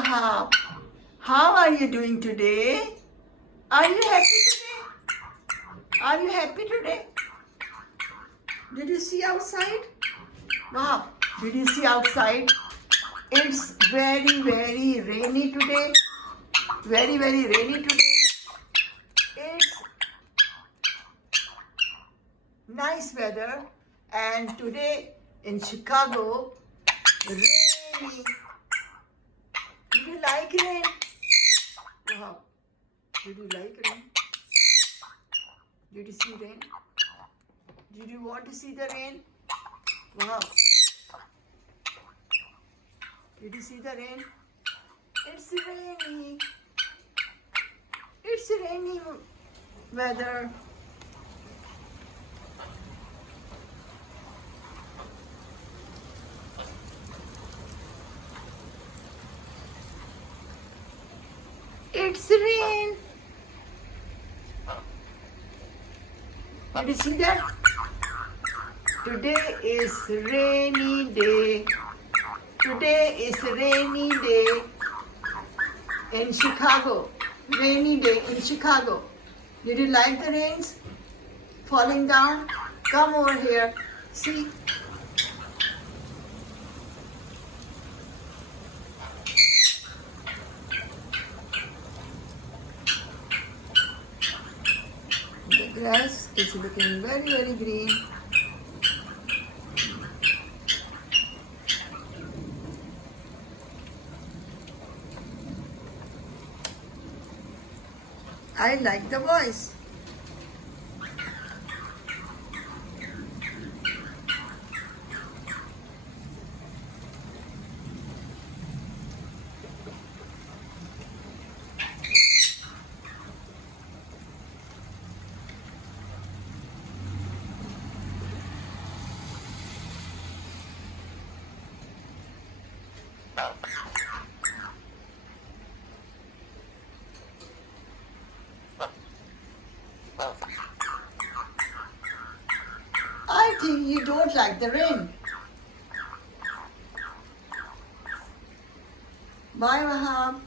Wahab. How are you doing today? Are you happy today? Are you happy today? Did you see outside? Wow. Did you see outside? It's very, very rainy today. Very, very rainy today. It's nice weather. And today in Chicago, rainy. Did you like rain? Wow. Did you like rain? Did you see rain? Did you want to see the rain? Wow. Did you see the rain? It's rainy. It's rainy weather. It's rain. Did you see that? Today is rainy day. Today is rainy day in Chicago. Rainy day in Chicago. Did you like the rains falling down? Come over here. See? The grass is looking very, very green. I like the voice. I think you don't like the rain. Bye, Wahab.